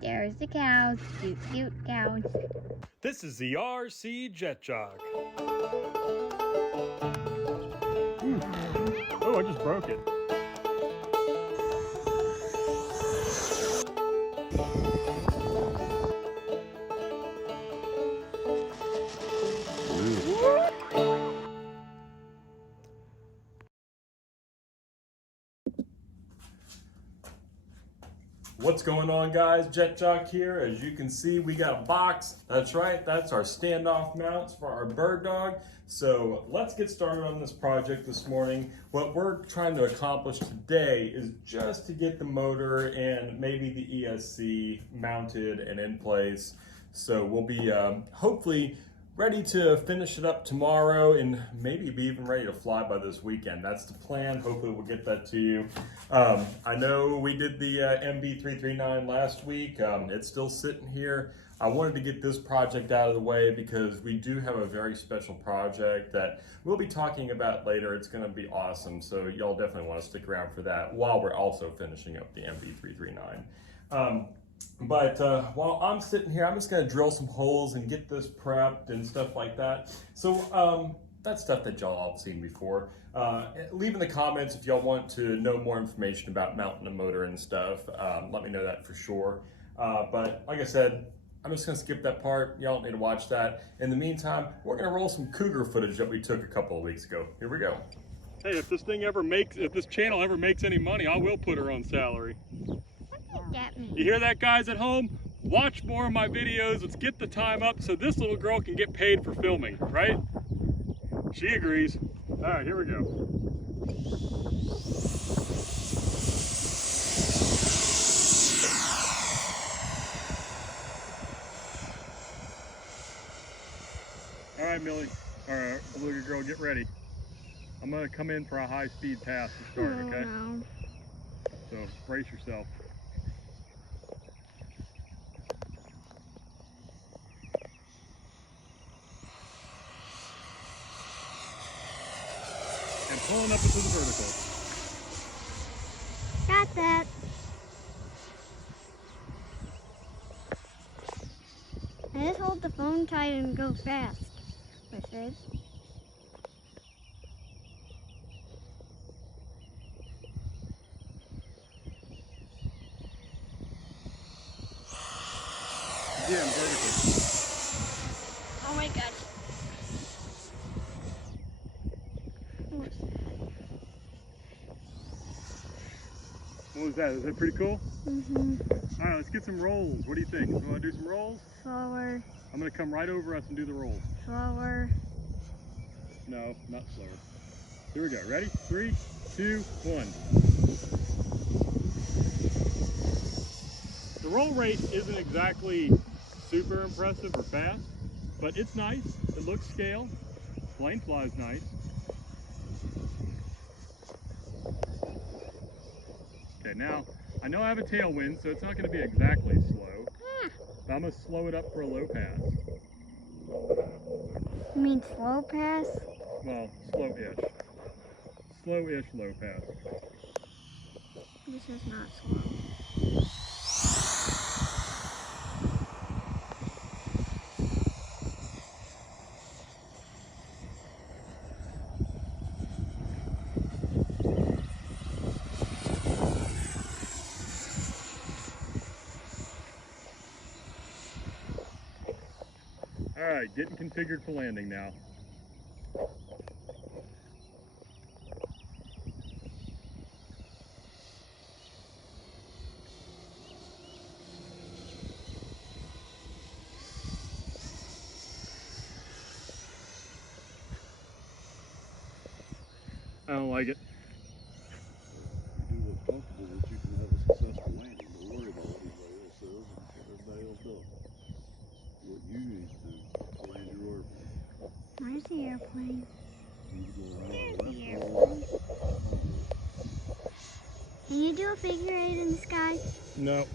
There's the cows, cute, cute cows. This is the RC Jet Jog. Ooh. Oh, I just broke it. What's going on, guys? Jet Jock here. As you can see, we got a box. That's right, that's our standoff mounts for our bird dog. So let's get started on this project this morning. What we're trying to accomplish today is just to get the motor and maybe the ESC mounted and in place. So we'll be hopefully ready to finish it up tomorrow and maybe be even ready to fly by this weekend. That's the plan. Hopefully we'll get that to you. I know we did the MB339 last week. It's still sitting here. I wanted to get this project out of the way because we do have a very special project that we'll be talking about later. It's going to be awesome. So y'all definitely want to stick around for that while we're also finishing up the MB339. But while I'm sitting here, I'm just going to drill some holes and get this prepped and stuff like that. So that's stuff that y'all have seen before. Leave in the comments if y'all want to know more information about mounting a motor and stuff. Let me know that for sure. But like I said, I'm just going to skip that part. Y'all don't need to watch that. In the meantime, we're going to roll some Cougar footage that we took a couple of weeks ago. Here we go. Hey, if this channel ever makes any money, I will put her on salary. You hear that, guys at home? Watch more of my videos. Let's get the time up so this little girl can get paid for filming, right? She agrees. All right, here we go. All right, Millie, or little girl, get ready. I'm gonna come in for a high-speed pass to start, okay? No. So brace yourself. And pulling up into the vertical. Got that. I just hold the phone tight and go fast. I said. Yeah, I'm vertical. Oh my god. What was that? Is that pretty cool? Mm-hmm. All right, let's get some rolls. What do you think? You want to do some rolls? Slower. I'm going to come right over us and do the rolls. Slower. No, not slower. Here we go. Ready? 3, 2, 1. The roll rate isn't exactly super impressive or fast, but it's nice. It looks scale. Plane flies nice. Okay, now I know I have a tailwind, so it's not going to be exactly slow. But I'm going to slow it up for a low pass. You mean slow pass? Well, slow-ish. Slow-ish low pass. This is not slow. All right, getting configured for landing now. I don't like it. Do what's comfortable that you can have a successful landing. Don't worry about what anybody else says and what everybody else does. What you need to do to land your airplane. Where's the airplane? You need to go around There's the the left airplane. arm. Can you do a figure 8 in the sky? No.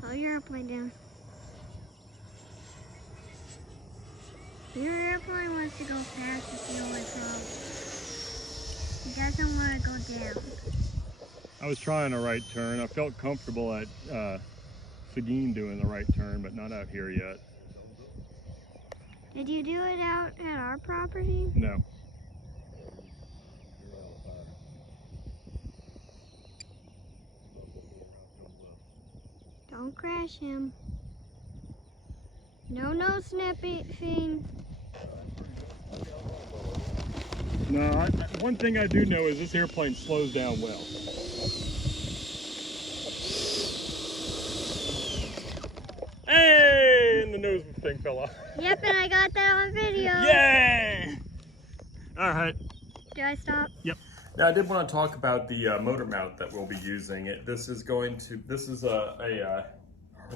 Slow your airplane down. Your airplane wants to go fast, is the only problem. He doesn't want to go down. I was trying a right turn. I felt comfortable at Seguin doing the right turn, but not out here yet. Did you do it out at our property? No. Don't crash him. No snipping. No, one thing I do know is this airplane slows down well. Hey, and the nose thing fell off. Yep, and I got that on video. Yay! All right. Do I stop? Yep. Now I did want to talk about the motor mount that we'll be using. This is a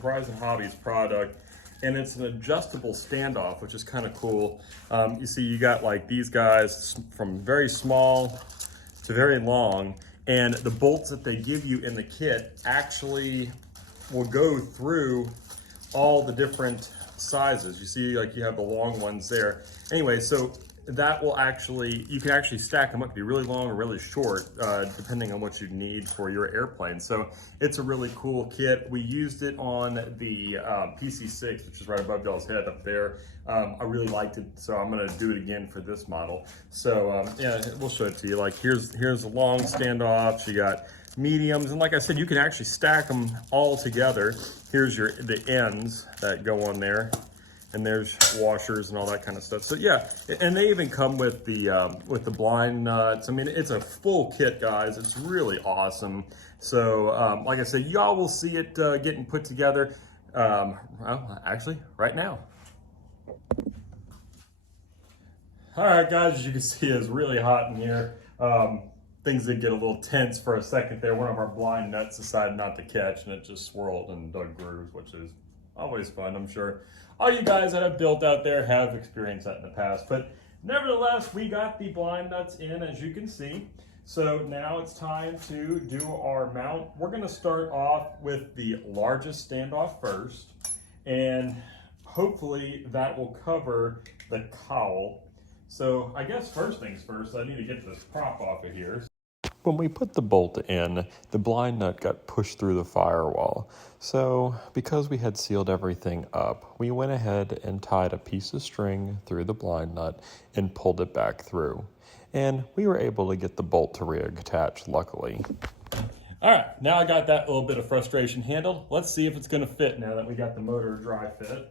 Horizon Hobbies product, and it's an adjustable standoff, which is kind of cool. You see, you got like these guys from very small to very long, and the bolts that they give you in the kit actually will go through all the different sizes. You see, like you have the long ones there. Anyway, so that will actually, you can actually stack them up to be really long or really short, depending on what you need for your airplane. So it's a really cool kit. We used it on the PC6, which is right above y'all's head up there. I really liked it, so I'm gonna do it again for this model. So yeah, we'll show it to you. Like here's the long standoffs, you got mediums, and like I said, you can actually stack them all together. Here's the ends that go on there. And there's washers and all that kind of stuff. So yeah, and they even come with the blind nuts. I mean, it's a full kit, guys. It's really awesome. So like I said, y'all will see it getting put together. Well, actually, right now. All right, guys, as you can see, it's really hot in here. Things did get a little tense for a second there. One of our blind nuts decided not to catch, and it just swirled and dug grooves, which is always fun. I'm sure all you guys that have built out there have experienced that in the past. But nevertheless, we got the blind nuts in, as you can see. So now it's time to do our mount. We're going to start off with the largest standoff first, and hopefully that will cover the cowl. So I guess first things first, I need to get this prop off of here. When we put the bolt in, the blind nut got pushed through the firewall. So because we had sealed everything up, we went ahead and tied a piece of string through the blind nut and pulled it back through. And we were able to get the bolt to reattach, luckily. All right, now I got that little bit of frustration handled. Let's see if it's gonna fit now that we got the motor dry fit.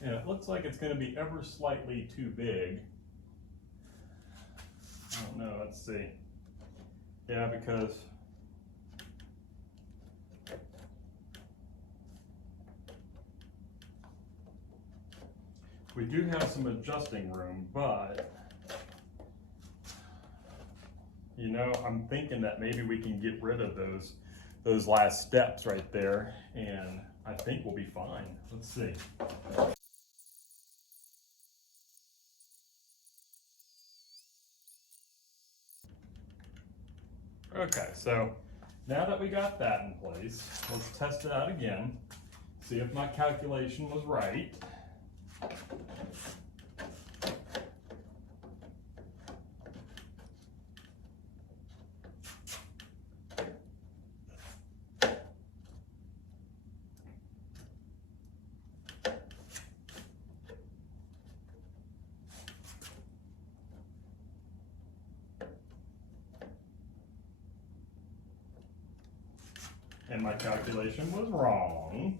And it looks like it's going to be ever slightly too big. I don't know, let's see. Yeah, because we do have some adjusting room, but you know, I'm thinking that maybe we can get rid of those last steps right there, and I think we'll be fine. Let's see. Okay, so now that we got that in place, let's test it out again, see if my calculation was right. And my calculation was wrong.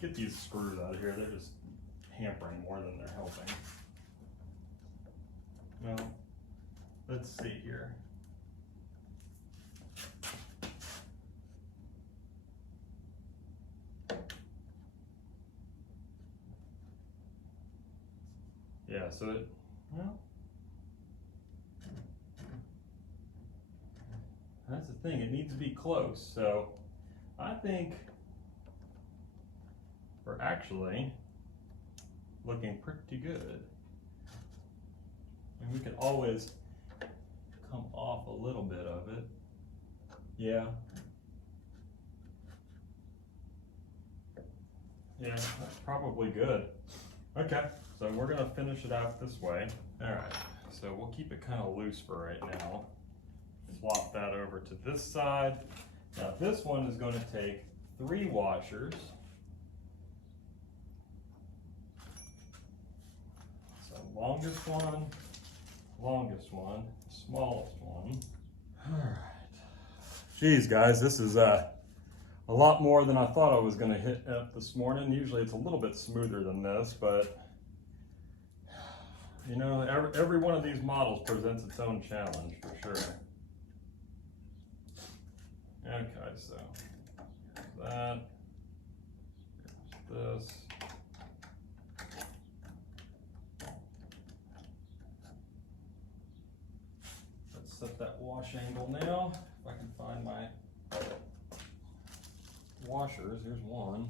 Get these screws out of here. They're just hampering more than they're helping. Well, let's see here. Yeah, so it, well, that's the thing, it needs to be close. So I think we're actually looking pretty good. And we can always come off a little bit of it. Yeah. Yeah, that's probably good. Okay, so we're gonna finish it out this way. All right, so we'll keep it kind of loose for right now. Swap that over to this side. Now this one is going to take 3 washers. So longest one, smallest one. All right. Geez, guys, this is a lot more than I thought I was going to hit this morning. Usually it's a little bit smoother than this, but you know, every one of these models presents its own challenge for sure. Okay, so here's that, here's this. Let's set that wash angle now. If I can find my washers, here's one.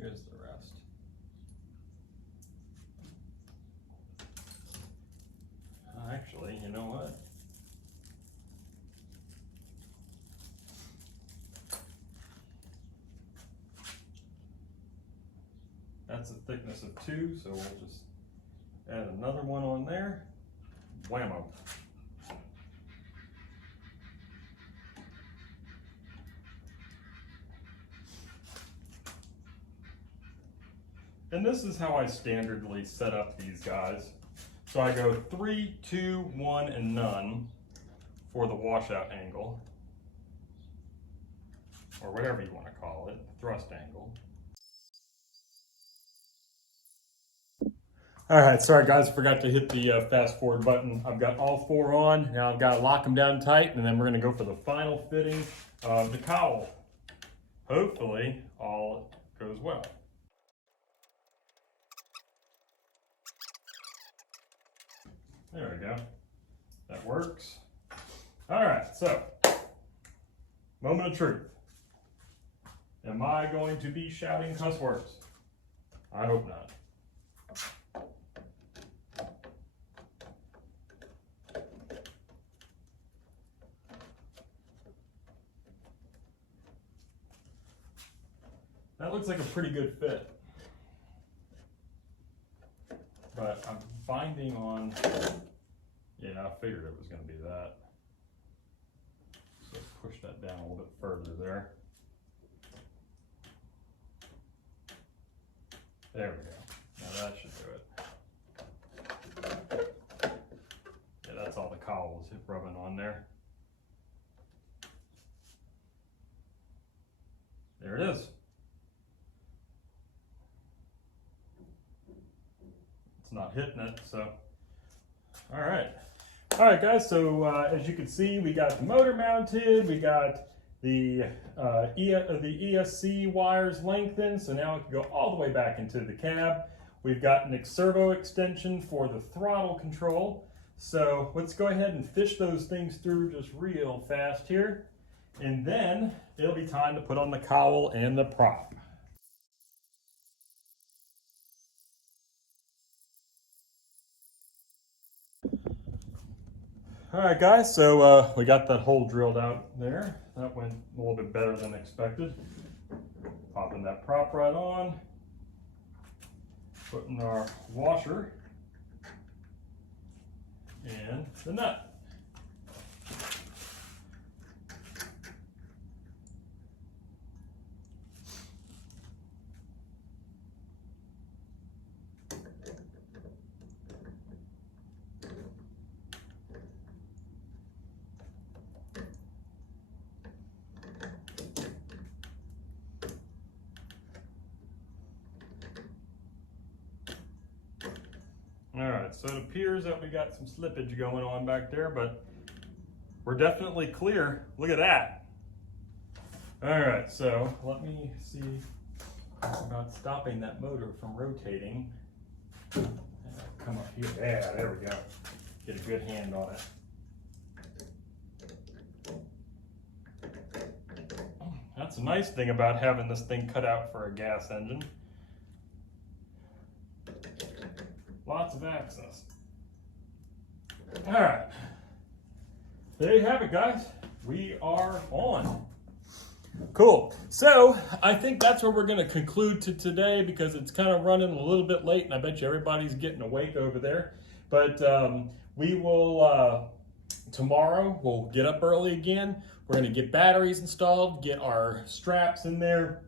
Here's the rest. Actually, you know what? That's a thickness of 2, so we'll just add another one on there. Whammo. And this is how I standardly set up these guys. So I go 3, 2, 1, and none for the washout angle, or whatever you want to call it, thrust angle. All right, sorry guys, I forgot to hit the fast forward button. I've got all 4 on. Now I've got to lock them down tight, and then we're going to go for the final fitting of the cowl. Hopefully all goes well. There we go. That works. All right, so moment of truth. Am I going to be shouting cuss words? I hope not. That looks like a pretty good fit. But I'm binding on, yeah, I figured it was going to be that. So let's push that down a little bit further there. There we go. Now that should do it. Yeah, that's all the cowl was rubbing on there. There it is. Not hitting it, so all right guys, so as you can see, we got the motor mounted, we got the ESC wires lengthened, so now it can go all the way back into the cab. We've got an servo extension for the throttle control, so let's go ahead and fish those things through just real fast here, and then it'll be time to put on the cowl and the prop. All right guys, so we got that hole drilled out there. That went a little bit better than expected. Popping that prop right on. Putting our washer and the nut. All right, so it appears that we got some slippage going on back there, but we're definitely clear. Look at that. All right, so let me see about stopping that motor from rotating. Come up here. Yeah, there we go. Get a good hand on it. That's a nice thing about having this thing cut out for a gas engine. Lots of access. All right. There you have it, guys. We are on. Cool. So I think that's where we're going to conclude to today, because it's kind of running a little bit late and I bet you everybody's getting awake over there. But we will, tomorrow, we'll get up early again. We're going to get batteries installed, get our straps in there,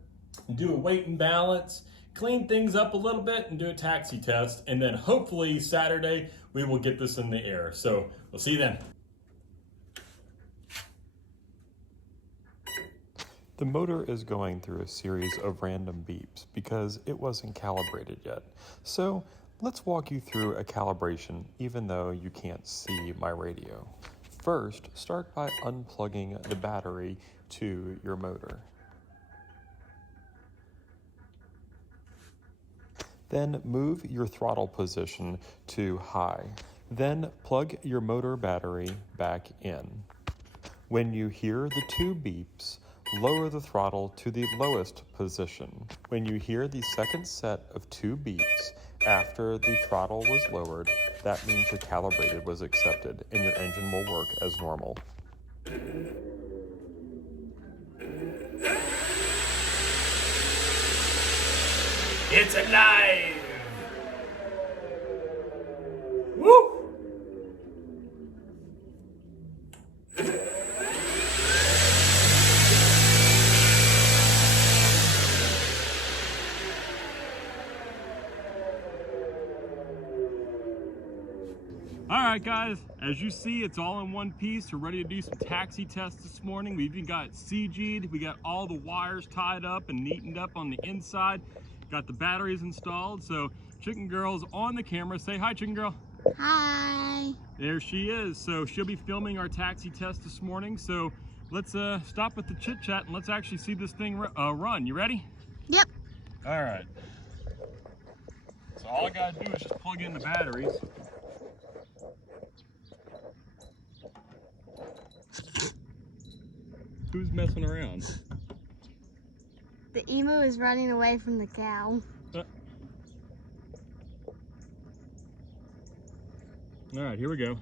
do a weight and balance, clean things up a little bit and do a taxi test. And then hopefully Saturday, we will get this in the air. So we'll see you then. The motor is going through a series of random beeps because it wasn't calibrated yet. So let's walk you through a calibration even though you can't see my radio. First, start by unplugging the battery to your motor. Then move your throttle position to high. Then plug your motor battery back in. When you hear the two beeps, lower the throttle to the lowest position. When you hear the second set of two beeps after the throttle was lowered, that means your calibrated was accepted and your engine will work as normal. It's alive! Woo! All right, guys, as you see, it's all in one piece. We're ready to do some taxi tests this morning. We even got CG'd. We got all the wires tied up and neatened up on the inside. Got the batteries installed. So Chicken Girl's on the camera. Say hi, Chicken Girl. Hi. There she is. So she'll be filming our taxi test this morning. So let's stop with the chit chat and let's actually see this thing run. You ready? Yep. All right. So all I gotta do is just plug in the batteries. Who's messing around? The emu is running away from the cow. All right, here we go.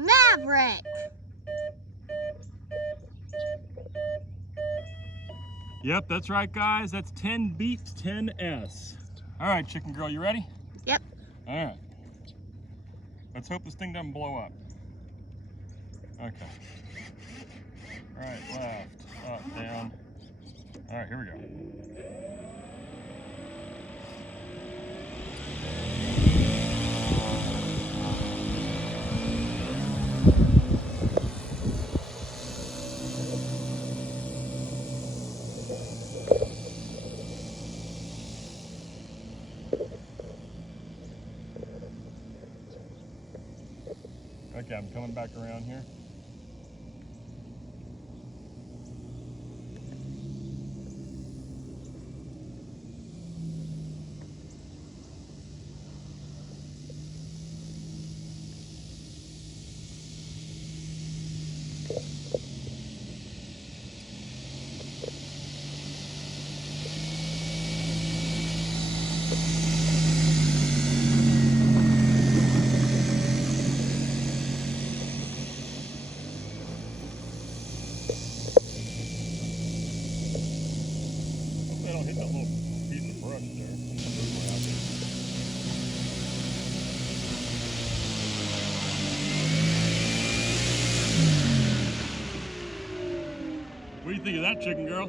Maverick! Yep, that's right, guys. That's 10 beeps, 10S. All right, Chicken Girl, you ready? Yep. All right. Let's hope this thing doesn't blow up. Okay. Right, left, up, down. All right, here we go. Okay, I'm coming back around here. Hopefully I don't hit that little piece of brush there. What do you think of that, Chicken Girl?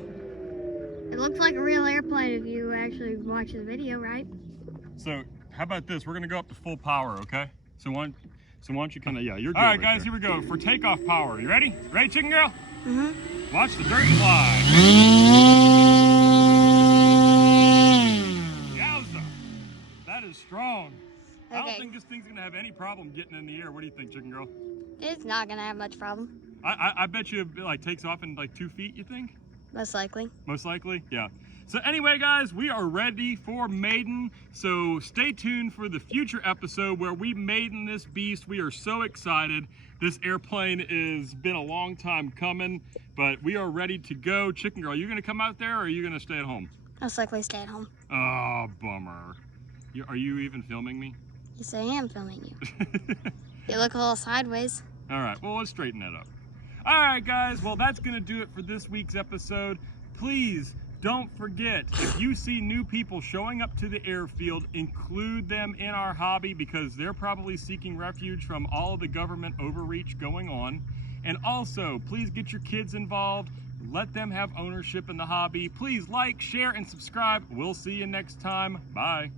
It looks like a real airplane if you actually watch the video, right? So how about this? We're gonna go up to full power, okay? So why don't you kind of, yeah, you're good. All right, guys, here we go for takeoff power. You ready? Ready, Chicken Girl? Mm-hmm. Watch the dirt fly. Yowza! That is strong. I don't Okay. think this thing's gonna have any problem getting in the air. What do you think, Chicken Girl? It's not gonna have much problem. I bet you it like takes off in like 2 feet, you think? Most likely. Most likely, yeah. So anyway, guys, we are ready for maiden. So stay tuned for the future episode where we maiden this beast. We are so excited. This airplane has been a long time coming, but we are ready to go. Chicken Girl, you gonna come out there or are you gonna stay at home? Most likely stay at home. Oh, bummer. Are you even filming me? Yes, I am filming you. You look a little sideways. All right, well, let's straighten that up. All right, guys, well, that's gonna do it for this week's episode. Please don't forget, if you see new people showing up to the airfield, include them in our hobby because they're probably seeking refuge from all of the government overreach going on. And also, please get your kids involved. Let them have ownership in the hobby. Please like, share, and subscribe. We'll see you next time. Bye.